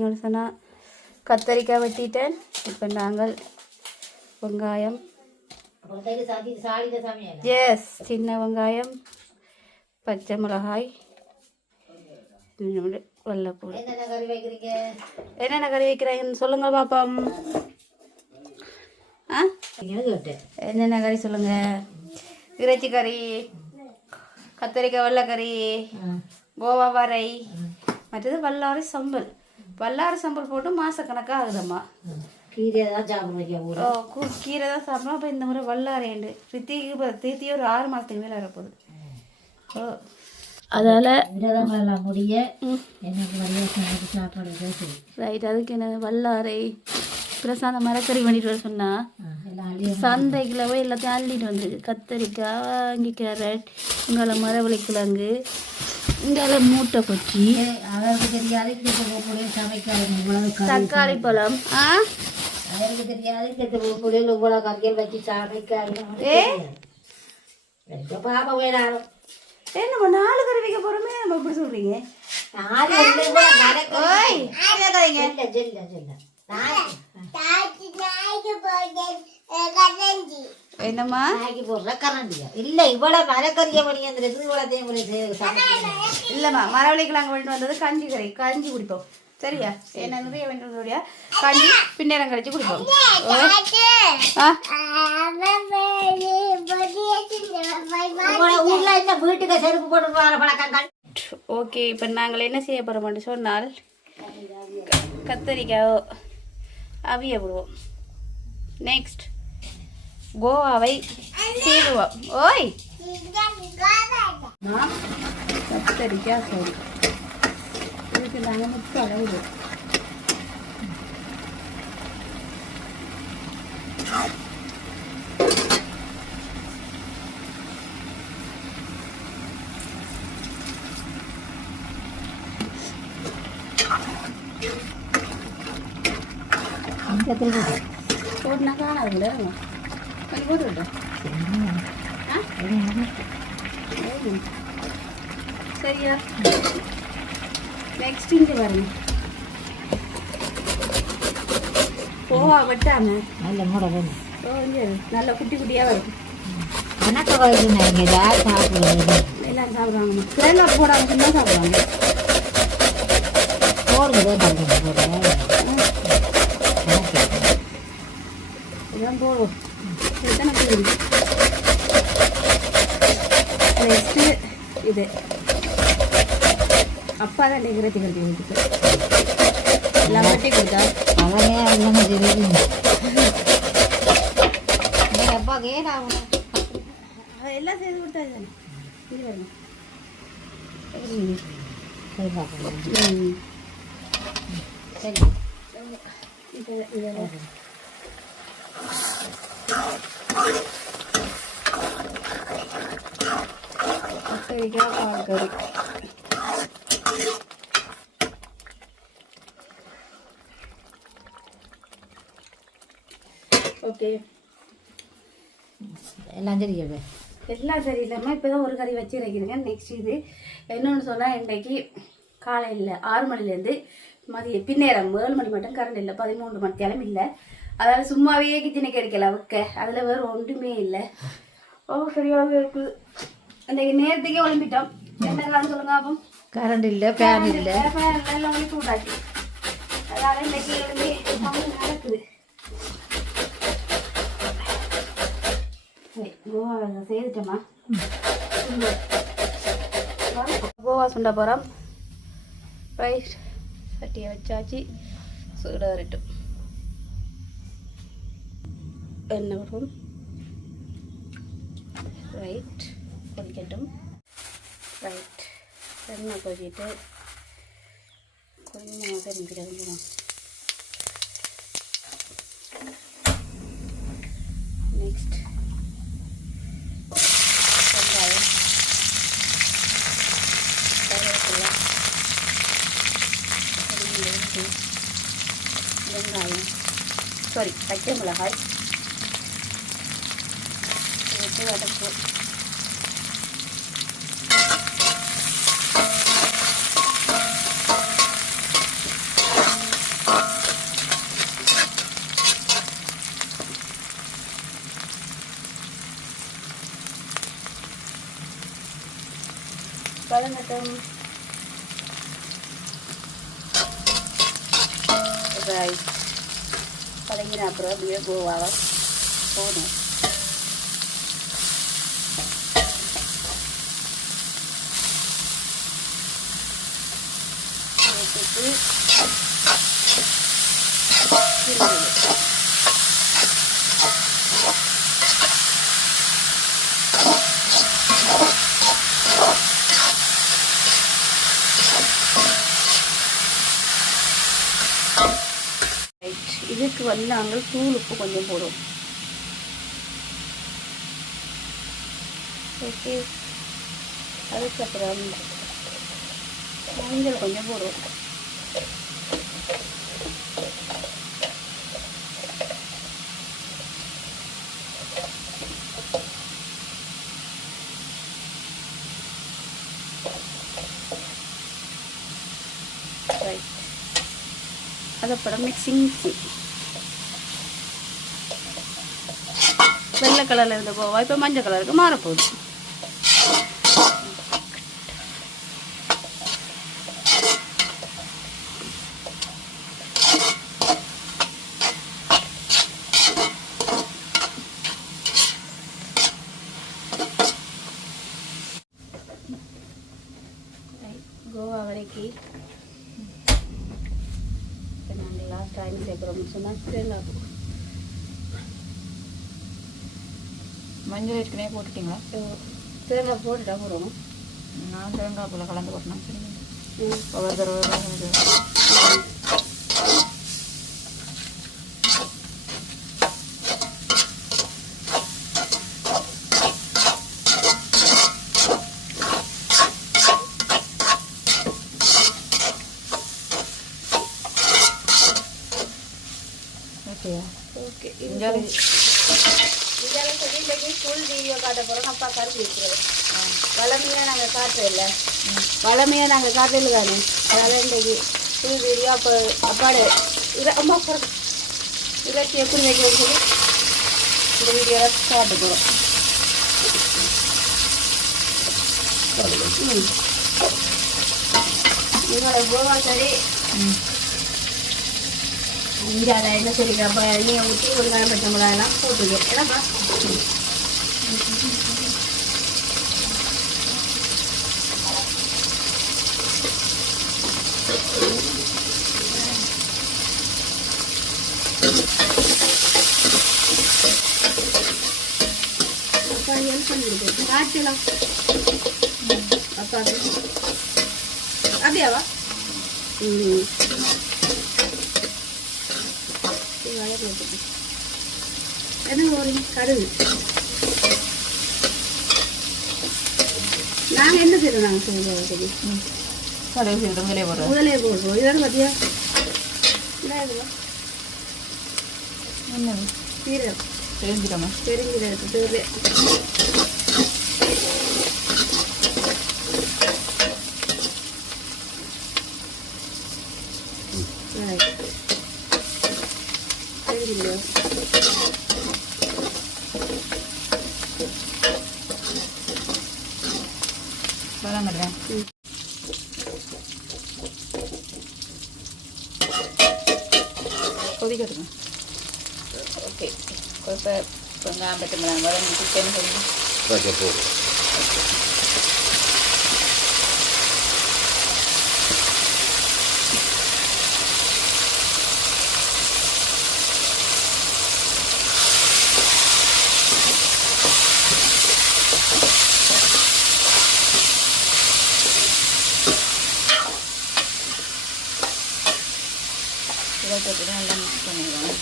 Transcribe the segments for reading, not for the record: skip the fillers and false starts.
பார்த்தீங்கன்னு சொன்னால் கத்தரிக்காய் வெட்டிட்டேன். இப்போ நாங்கள் வெங்காயம், எஸ், சின்ன வெங்காயம், பச்சை மிளகாய், வெள்ளைப்பூடு. என்னென்ன கறி வைக்கிறீங்கன்னு சொல்லுங்க பாப்போம். என்னென்ன கறி சொல்லுங்க. இறைச்சி கறி, கத்தரிக்காய் வெள்ளைக்கறி, கோவா வரை, மற்றது வல்லாறு சம்பல். வல்லாறு சம்பல் போட்டு மாசக்கணக்காக ஆகுதம்மா. கீரை தான் சாப்பிடுவோம். கீரை தான் சாப்பிடுவோம். அப்போ இந்த முறை வல்லாரேண்டு திருத்தி ஒரு 6 மாதத்துக்கு மேலே வரப்போகுது. அதால் முடிய சாப்பாடு ரைட். அதுக்கு என்ன வல்லாரை பிரசாந்த மரக்கறி பண்ணிட்டு வர சொன்னால் சந்தைக்குள்ள போய் எல்லாத்தையும் அள்ளிட்டு வந்துருக்கு. கத்தரிக்காய், இங்கே கேரட், இங்கால மரவள்ளிக்கிழங்கு, இங்கால மூட்டை கொச்சி, தெரியாது தக்காளி பழம், அதற்கு தெரியாது இவ்வளோ கறிகள் வச்சு சமைக்காய் பாப்பா வேணாலும். என்னம்மா 4 கறி வைக்க போகிறோமே, நம்ம எப்படி சொல்கிறீங்க? என்னம்மா போடுற கரண்டியா இல்லை இவ்வளோ மரக்கறியை பண்ணியாந்துருக்கு. இல்லைம்மா மரவள்ளிக்கிழங்கு வேண்டிட்டு வந்தது கஞ்சி கறி, கஞ்சி குடிப்போம் சரியா? என்ன நிறைய வேண்டிய கஞ்சி பின்னேரம் கழிச்சு குடிப்போம். வீட்டுக்கு செருப்பு போட்டு வர பழக்கங்கள். ஓகே, இப்போ நாங்கள் என்ன செய்ய போகிறோம்னு சொன்னால் கத்தரிக்காய் அவிய விடுவோம். நெக்ஸ்ட் கோவாவை சீவுவோம். ஓய் கத்தரிக்காய் சரி, இதுக்கு நாங்கள் முட்டு அளவு போட்டுனா காணாதுல்ல கொஞ்சம் போட்டு சரியா? நெக்ஸ்ட் இங்கே பாருங்க, போவா வெட்டாம நல்ல மூட வேணும். நல்ல குட்டி குட்டியாக வரும். எல்லாரும் சாப்பிடுவாங்க. தேங்காய் போடாம சும்மா சாப்பிடுவாங்க. இதெல்லாம் போடுவோம். நெக்ஸ்ட்டு இது அப்பா தான் டெக்கரேட்டி கட்டி கொடுத்து எல்லாம் கட்டி கொடுத்தா அவனே எல்லாமே தெரியும். அப்பாவுக்கு ஏன் ஆகணும், எல்லாம் செய்து கொடுத்தா தானே. இது வரணும் சரி. இதெல்லாம் கத்தரிக்காய் பால் கறி. ஓகே, எல்லாம் சரியாவே எல்லாம் சரியில்லாமல் இப்போ தான் ஒரு கறி வச்சு வைக்கிறேங்க. நெக்ஸ்ட் இது என்னென்னு சொன்னால், இன்றைக்கு காலையில் 6 மணிலேருந்து மதியம் பின்னேரம் 7 மணி மட்டும் கரண்ட் இல்லை. 13 மணி கிளம்பி இல்லை. அதாவது சும்மாவே கிச்சனை கிடைக்கல வைக்க, அதில் வேறு ஒன்றுமே இல்லை. சரியாக இருக்குது. இன்றைக்கு நேரத்துக்கே ஒளிம்பிட்டோம். என்ன காரணம் சொல்லுங்க அப்போ? கரண்ட் இல்லை, ஃபேன் இல்லை, எல்லாம் ஒழிப்பு விட்டாச்சு. அதனால் இன்றைக்கி நடக்குது. சரி, கோவா செய்துட்டோமா? கோவா சுண்ட போகிறோம். ரைட், சட்டியை வச்சாச்சு, சூடாக வரட்டும். எண்ணெய் விடுவோம். ரைட், கொதிக்கட்டும். ரைட், எண்ணெய் கொதிட்டு கொஞ்சமாக தெரிஞ்சிடும். நெக்ஸ்ட் வெங்காயம், கருவேப்பிலை, வெங்காயம், சாரி பச்சை மிளகாய் போட்டு வதக்குவோம். வதங்கட்டும். ரைட், வதங்கின அப்புறம் அப்படியே கோவாவை போகணும். இதுக்கு வந்து நாங்கள் தூள் உப்பு கொஞ்சம் போடுவோம். ஓகே, அதுக்கப்புறம் மஞ்சள் கொஞ்சம் போடுவோம். ரைட், அதுக்கப்புறம் மிக்சிங் வெள்ளை கலரில் இருந்த கோவா இப்போ மஞ்சள் கலருக்கு மாறப்போகுது. கோவா வரைக்கு நாங்கள் லாஸ்ட் டைம் சேர்க்குறோம்னு சொன்னால் தேங்காய் பூ. மஞ்சள் ஏற்கனவே போட்டுட்டிங்களா? தேங்காய் போட்டுட்டா போடுவோம். நான் தேங்காய் பூவில் கலந்து போட்டேன். சரி, ஒவ்வொரு தடவை ஓகே. இந்தியாவில் சொல்லி இன்றைக்கி ஃபுல் வீடியோ காட்ட போகிறோம். அப்பா கருத்து இருக்கிறது வளமையாக நாங்கள் காட்டுறதில்ல, வளமையாக நாங்கள் காட்டுறது தானே. அதனால் இன்றைக்கி ஃபுல் வீடியோ அப்போ அப்பாடு அம்மா இறைச்சி எப்படி வைக்கணும்னு சொல்லி இந்த வீடியோவை காட்ட போகிறோம். உங்களோட கோவா சரி இங்கே அதை என்ன சொல்லிக்கிறப்ப எண்ணெயை ஊற்றி வெங்காயம் பச்சை மிளகாயெல்லாம் போட்டுது என்னப்பா. அப்பா ஹெல்ப் பண்ணிருக்கு காய்ச்சலாம் அப்பாவுக்கு அப்படியாவா? என்ன ஒரு கடுகு நாங்கள் என்ன செய்யறோம்? நாங்கள் செய்வோம் சரி கடுகு செய்து முதலே போடுறோம். முதலே போடுறோம். இதான பார்த்தியா? என்ன இதுவா? என்னது? சீரகம். தெரிஞ்சிடாமா? தெரிஞ்சிடும் தேவை. தெரிஞ்சிடும். வதங்கடுறேன். கொதிக்கட்டுங்க. ஓகே, இப்போ வெங்காயம் பச்சை மிளகாய் வதங்கி சிக்கன் சொல்லி போட்டு நல்லா மிக்ஸ் பண்ணிடுவோம்.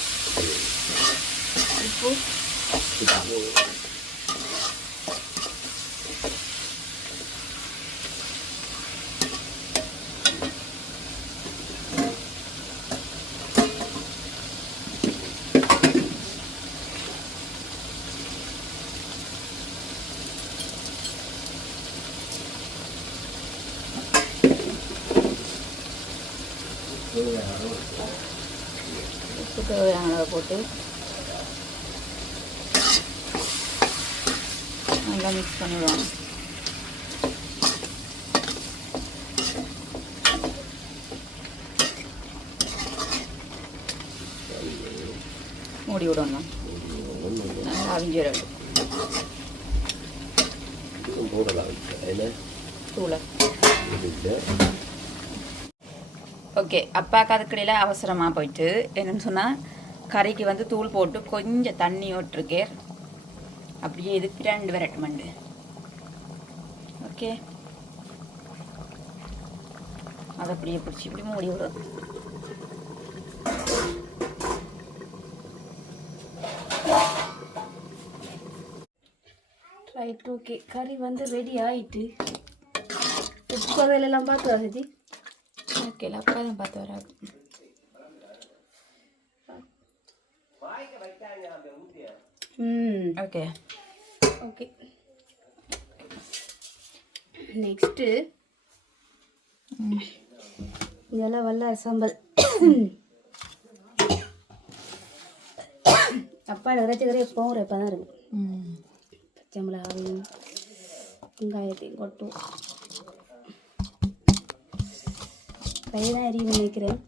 உப்பு தேவையான அளவு போட்டு நல்லா மிக்ஸ் பண்ணிடுவாங்க. மூடி விடணும் நல்லா அவிஞ்சு வர போடலாம் என்ன தூளை. ஓகே, அப்பாவுக்கு அதுக்கடையில் அவசரமாக போயிட்டு என்னென்னு சொன்னால் கறிக்கு வந்து தூள் போட்டு கொஞ்சம் தண்ணி விட்டுருக்கேன். அப்படியே இது பிரண்டு விரட்டுமண்டு. ஓகே, அதை அப்படியே பிடிச்சி இப்படி மூடி விடும். Right, okay. கறி வந்து ரெடி ஆயிட்டு. உப்பு கதையிலெல்லாம் பார்த்து வசதி. ஓகே, அப்பா தான் பார்த்து வராது. ஓகே ஓகே, நெக்ஸ்ட்டு இதெல்லாம் வல்லார் சாம்பல். அப்பா இறைச்சி கறி எப்பவும் ஒரு எப்போ தான் இருக்கு. பச்சை மிளகாவையும் வெங்காயத்தையும் கொட்டும். கைதான் எரியும் நினைக்கிறேன்.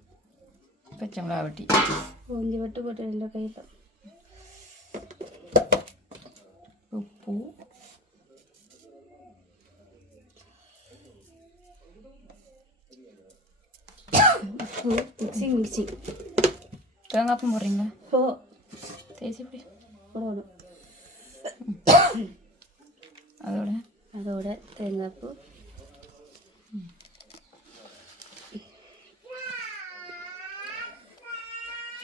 பச்சை மிளகா வெட்டி கொஞ்சம் வெட்டு போட்டு ரெண்டு கையில் உப்பு மிக்சிங் தேங்காய்ப்பும் போடுறீங்களா? ஓ, தேய்ச்சி இப்படி போடணும். அதோட தேங்காய்ப்பூ,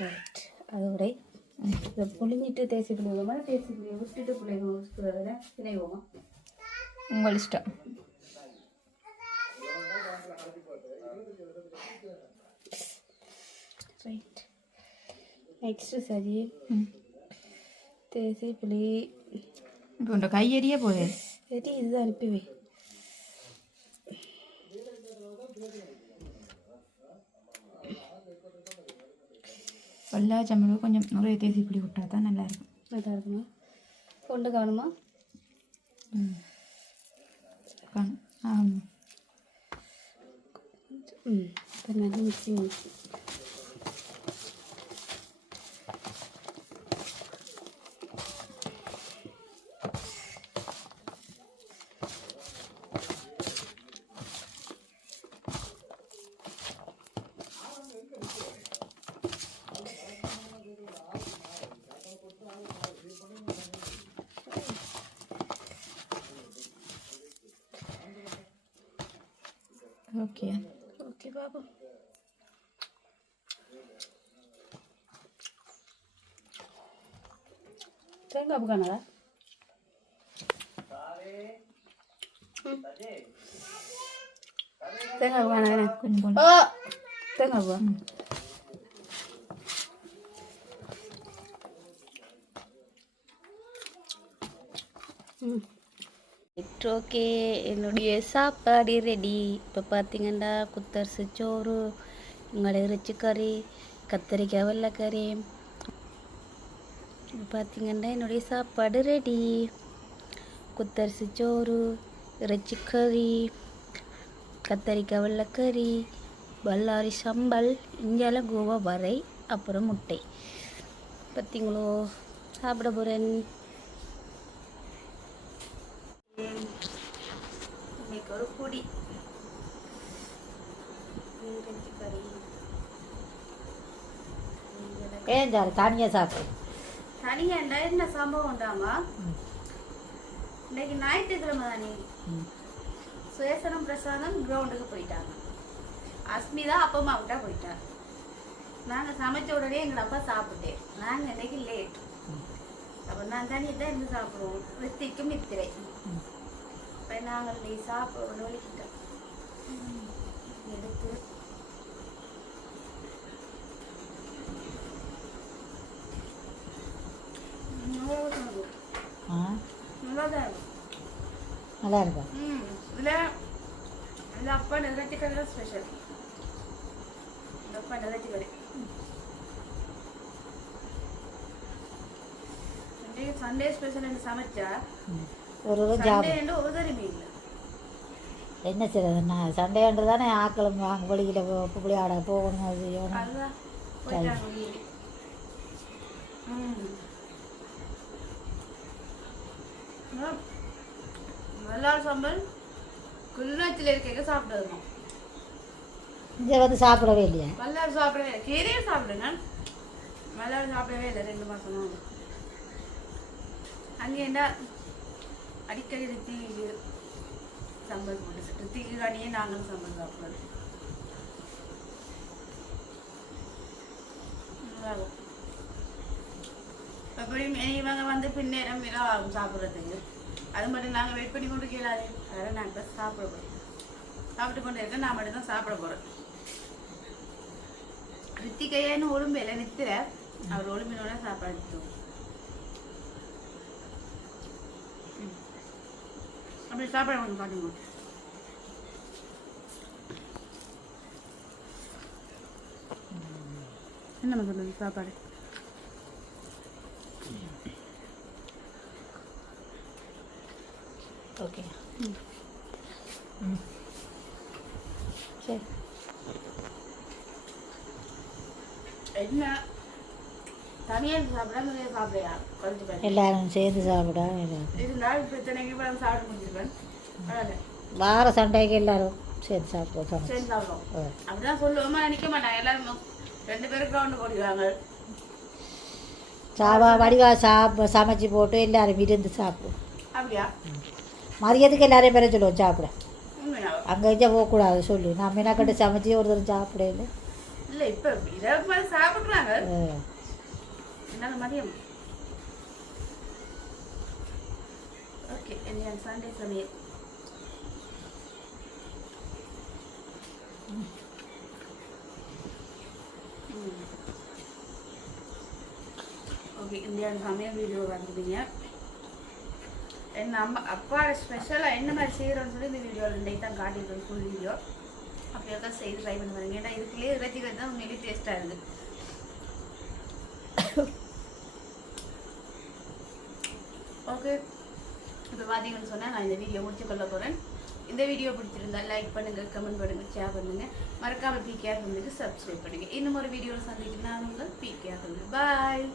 ரைட். அதோட இதை புளிஞ்சிட்டு தேய்ச்சி புளிவோமா, தேய்ச்சி புளியை விட்டுட்டு புளிவோம், தினைவோமா, உங்கள் இஷ்டம். ரைட். நெக்ஸ்ட்டு சரி, தேய்ச்சி புளி இப்போ உண்ட கையெறியே போகுது. சரி, இதுதான் அனுப்பிவே. எல்லா சம்பளம் கொஞ்சம் நிறைய தேசி இப்படி விட்டா தான் நல்லா இருக்கும். நல்லா இருக்குமா? கொண்டு காணுமா? இப்போ நல்லா மிக்சி. Okay okay Babu. தேங்காய் பூ காணாதா? தேங்காய் பூ காணா? கொஞ்சம் ஓ, தேங்காய் பூவா? ஓகே, என்னுடைய சாப்பாடு ரெடி. இப்போ பார்த்தீங்கன்னா குத்தரிசி சோறு, உங்களை இறைச்சி கறி, கத்திரிக்காய் வெள்ளைக்கறி. இப்போ பார்த்தீங்கன்னா என்னுடைய சாப்பாடு ரெடி. குத்தரிசி சோறு, இறைச்சி கறி, கத்திரிக்காய் வெள்ளைக்கறி, பல்லாரி சம்பல், இஞ்சால கோவா வரை, அப்புறம் முட்டை. பார்த்தீங்களோ, சாப்பிட போகிறேன். இன்னைக்கு ஒரு பொடி கறி. ஏன் சார் தனியாக சாப்பிடு? தனியாண்டா என்ன சம்பவம் உண்டாமா? இன்னைக்கு ஞாயிற்றுக்கிழமை தானே. சுயசனம் பிரசாதம் கிரவுண்டுக்கு போயிட்டாங்க. அஸ்மிதா அப்பா அம்மா கிட்ட போயிட்டாங்க. நாங்கள் சமைச்ச உடனே எங்கள் அப்பா சாப்பிட்டேன். நாங்கள் இன்னைக்கு லேட். அப்போ நான் தனியாக தான் இருந்து சாப்பிடுவோம். ரித்திக்கும் மித்திரை. இப்போ நாங்கள் நீ சாப்பிட வலிக்கிட்டோம். எடுத்து நல்லா இருக்கா? இதில் அப்பா நிகழ்ச்சி கடை தான் ஸ்பெஷல். இந்த அப்பா நிகழ்ச்சி கடை சண்டே ஸ்பெஷல் சமைச்சா ஒரு சண்டே ஒரு தரிமே இல்லை. என்ன செய்யறதுன்னா சண்டேன்றது தானே ஆக்களும் வாங்க வழியில் புள்ளி ஆட போகணும், அது செய்யணும். அதுதான் போயிட்டாங்க. வல்லார் சாம்பல் குளிராச்சியில் இருக்க சாப்பிடுவோம். இங்கே வந்து சாப்பிடவே இல்லையா? வல்லார் சாப்பிடவே இல்லை. கீரையே சாப்பிடுங்க. வல்லார் சாப்பிடவே இல்லை 2 மாசமா. அங்கே என்ன அடிக்கடி ரித்திக்கு சம்பல் போட்டு ரித்திக்கு காணியே நாங்களும் சம்பல் சாப்பிடுறது. எப்படியும் இவங்க வந்து பின்னேரம் ஆகும் சாப்பிட்றதுக்கு. அது மட்டும் நாங்கள் வெயிட் பண்ணி கொண்டு கேளாது. அதெல்லாம் நாங்கள் இப்போ சாப்பிட போகிறோம். சாப்பிட்டு கொண்டு இருக்க நான் மட்டும் தான் சாப்பிட போகிறேன். ரித்திகையான்னு ஒழும்பையில் நிறுத்துற அவர் ஒழும்பினோட சாப்பாடு எடுத்துவோம். அப்படி சாப்பாடு கொஞ்சம் காட்டுங்க. என்ன சொல்லுங்க சாப்பாடு? ஓகே. சரி. என்ன தனியாக சாப்பிட சாப்பிடையா கொஞ்சம் பேர் எல்லாரும் சேர்ந்து சாப்பிட இருந்தாலும் இப்போ இத்தனைக்கு இப்போ சாப்பிட முடிஞ்சிருப்பேன். பரவாயில்ல. வார சண்டைக்கு எல்லாரும் சேர்ந்து சாப்பிடுவோம். சரி சாப்பிடுவோம். அப்படிதான் சொல்லுவோமா நிற்க மாட்டாங்க. எல்லாரும் 2 பேருக்கு ரவுண்டு போடுவாங்க. வடிவா சமைச்சு போட்டு எல்லாரும் விருந்து சாப்பிடுவோம். அப்படியா? மதியத்துக்கு எல்லாரையும் பேர சொல்லுவோம் சாப்பிட. உண்மையா? அங்கே வச்சா போகக்கூடாது சொல்லி நம்ம என்ன கட்டு சமைச்சி ஒருத்தர் சாப்பிட இல்லை. இல்லை இப்போ இரவு மாதிரி சாப்பிட்றாங்க. என்னால் மதியம். ஓகே. என்ன சண்டே சமையல். ஓகே. இந்தியாவில் சமையல் வீடியோ வந்துருந்தீங்க. நம்ம அப்பா ஸ்பெஷலாக என்ன மாதிரி செய்கிறோன்னு சொல்லி இந்த வீடியோவில் இன்றைக்கு தான் காட்டியிருக்கோம். ஃபுல் வீடியோ அப்படியே தான் செய்து ட்ரை பண்ணி பாருங்க. ஏன்னா இதுக்குள்ளேயே இறைச்சிக்கிறது தான் உண்மையிலே டேஸ்ட்டாக இருக்குது. ஓகே. இப்போ பார்த்தீங்கன்னு சொன்னால் நான் இந்த வீடியோ முடிச்சு கொள்ள போகிறேன். இந்த வீடியோ பிடிச்சிருந்தா லைக் பண்ணுங்கள், கமெண்ட் பண்ணுங்கள், ஷேர் பண்ணுங்கள். மறக்காமல் பிகேஆர் வந்து சப்ஸ்கிரைப் பண்ணுங்கள். இன்னும் ஒரு வீடியோவில் சந்திக்கிறேன். நான் உங்கள் பிகேஆர் வந்து பாய்.